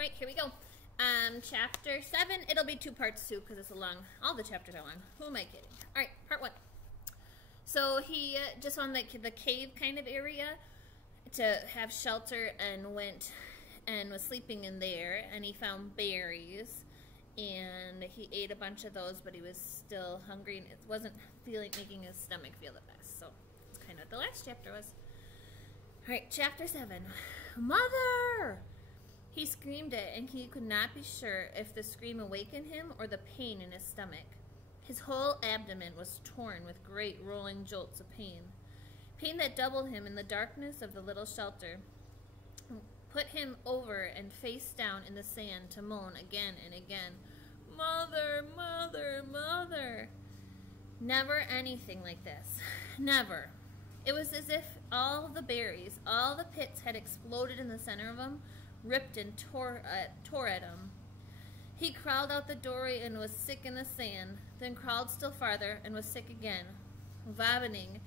right, here we go. Chapter 7. It'll be 2 parts too because it's a long. All the chapters are long. Who am I kidding? All right, part 1. So he just on the cave kind of area to have shelter and went and was sleeping in there, and he found berries and he ate a bunch of those, but he was still hungry and it wasn't making his stomach feel the best. So that's kind of what the last chapter was. All right, chapter 7. Mother! He screamed it, and he could not be sure if the scream awakened him or the pain in his stomach. His whole abdomen was torn with great rolling jolts of pain. Pain that doubled him in the darkness of the little shelter, put him over and face down in the sand to moan again and again, "Mother, mother, mother!" Never anything like this. Never. It was as if all the berries, all the pits had exploded in the center of him, ripped and tore at him. He crawled out the doorway and was sick in the sand, then crawled still farther and was sick again, vomiting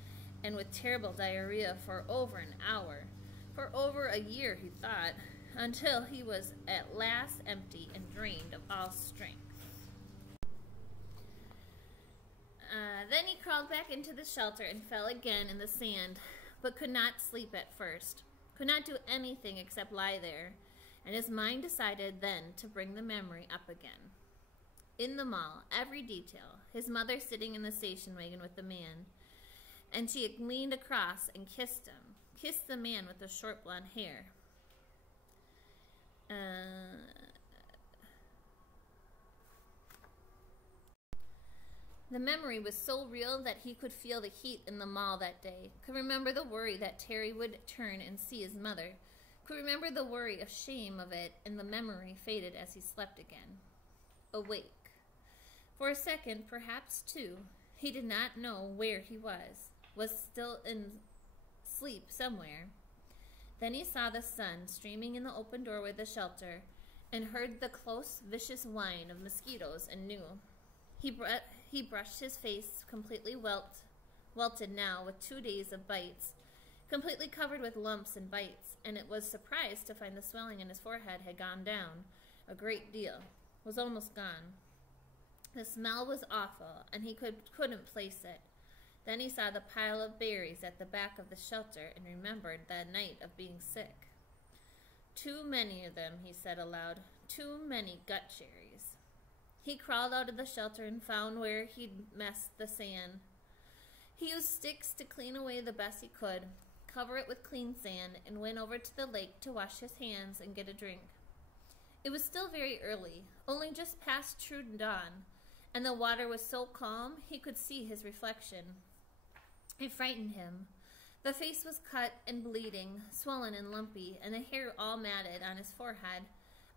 and with terrible diarrhea for over an hour. For over a year, he thought, until he was at last empty and drained of all strength. Then he crawled back into the shelter and fell again in the sand, but could not sleep at first, could not do anything except lie there, and his mind decided then to bring the memory up again. In the mall, every detail, his mother sitting in the station wagon with the man, and she had leaned across and kissed him, kissed the man with the short blonde hair. The memory was so real that he could feel the heat in the mall that day, could remember the worry that Terry would turn and see his mother, could remember the worry of shame of it, and the memory faded as he slept again. Awake. For a second, perhaps two, he did not know where he was still in sleep somewhere. Then he saw the sun streaming in the open doorway of the shelter, and heard the close, vicious whine of mosquitoes, and knew. He brushed his face, completely welted now with 2 days of bites, completely covered with lumps and bites, and it was surprised to find the swelling in his forehead had gone down a great deal, was almost gone. The smell was awful, and he couldn't place it. Then he saw the pile of berries at the back of the shelter and remembered that night of being sick. "Too many of them," he said aloud. "Too many gut cherries." He crawled out of the shelter and found where he'd messed the sand. He used sticks to clean away the best he could, cover it with clean sand, and went over to the lake to wash his hands and get a drink. It was still very early, only just past true dawn, and the water was so calm he could see his reflection. It frightened him. The face was cut and bleeding, swollen and lumpy, and the hair all matted on his forehead.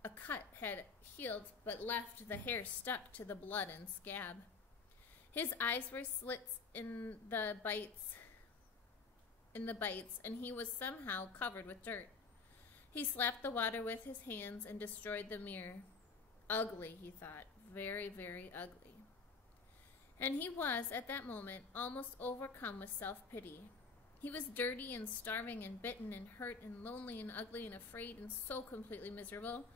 A cut had healed but left the hair stuck to the blood and scab. His eyes were slits in the bites, and he was somehow covered with dirt. He slapped the water with his hands and destroyed the mirror. Ugly, he thought, very, very ugly. And he was, at that moment, almost overcome with self-pity. He was dirty and starving and bitten and hurt and lonely and ugly and afraid and so completely miserable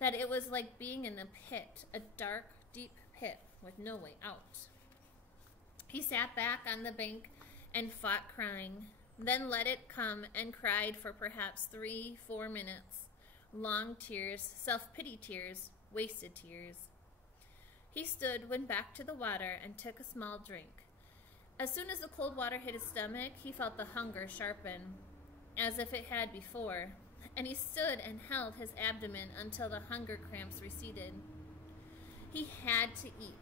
that it was like being in a pit, a dark, deep pit with no way out. He sat back on the bank and fought crying, then let it come and cried for perhaps 3-4 minutes. Long tears, self-pity tears, wasted tears. He stood, went back to the water, and took a small drink. As soon as the cold water hit his stomach, he felt the hunger sharpen, as if it had before, and he stood and held his abdomen until the hunger cramps receded. He had to eat.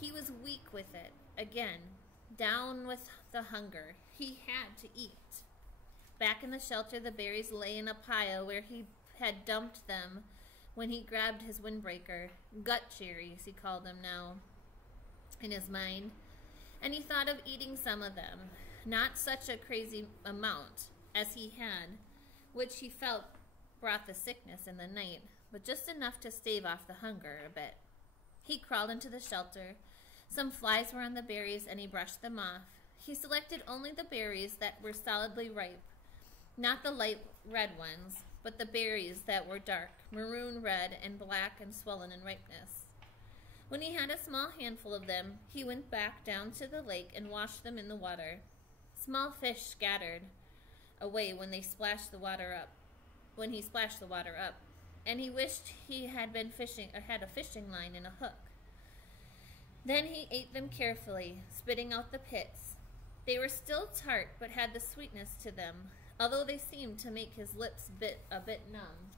He was weak with it. Again, down with the hunger. He had to eat. Back in the shelter, the berries lay in a pile where he had dumped them when he grabbed his windbreaker. Gut cherries, he called them now, in his mind. And he thought of eating some of them. Not such a crazy amount as he had, which he felt brought the sickness in the night, but just enough to stave off the hunger a bit. He crawled into the shelter. Some flies were on the berries, and he brushed them off. He selected only the berries that were solidly ripe, not the light red ones, but the berries that were dark, maroon red and black and swollen in ripeness. When he had a small handful of them, he went back down to the lake and washed them in the water. Small fish scattered away when he splashed the water up, and he wished he had been fishing or had a fishing line and a hook. Then he ate them carefully, spitting out the pits. They were still tart, but had the sweetness to them, although they seemed to make his lips a bit numb.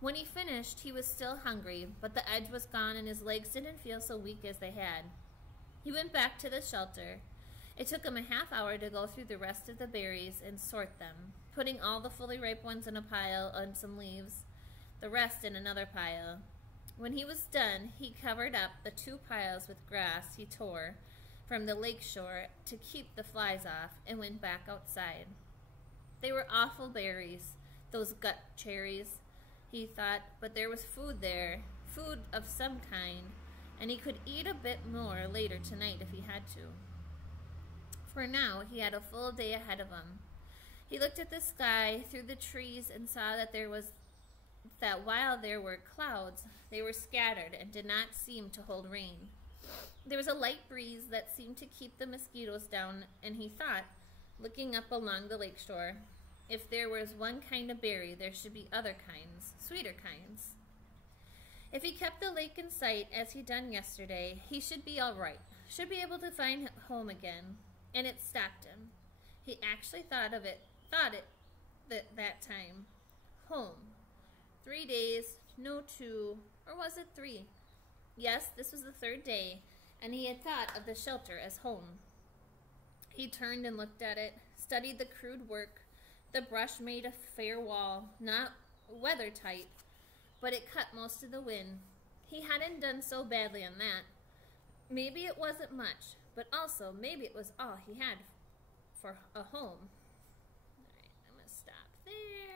When he finished, he was still hungry, but the edge was gone and his legs didn't feel so weak as they had. He went back to the shelter. It took him a half hour to go through the rest of the berries and sort them, putting all the fully ripe ones in a pile on some leaves, the rest in another pile. When he was done, he covered up the 2 piles with grass he tore from the lake shore to keep the flies off, and went back outside. They were awful berries, those gut cherries, he thought, but there was food there, food of some kind, and he could eat a bit more later tonight if he had to. For now, he had a full day ahead of him. He looked at the sky through the trees and saw that while there were clouds, they were scattered and did not seem to hold rain. There was a light breeze that seemed to keep the mosquitoes down, and he thought, looking up along the lake shore, if there was one kind of berry, there should be other kinds, sweeter kinds. If he kept the lake in sight as he'd done yesterday, he should be all right, should be able to find home again. And it stopped him. He actually thought it that time. Home. 3 days, no 2, or was it 3? Yes, this was the 3rd day, and he had thought of the shelter as home. He turned and looked at it, studied the crude work. The brush made a fair wall, not weather-tight, but it cut most of the wind. He hadn't done so badly on that. Maybe it wasn't much, but also maybe it was all he had for a home. All right, I'm going to stop there.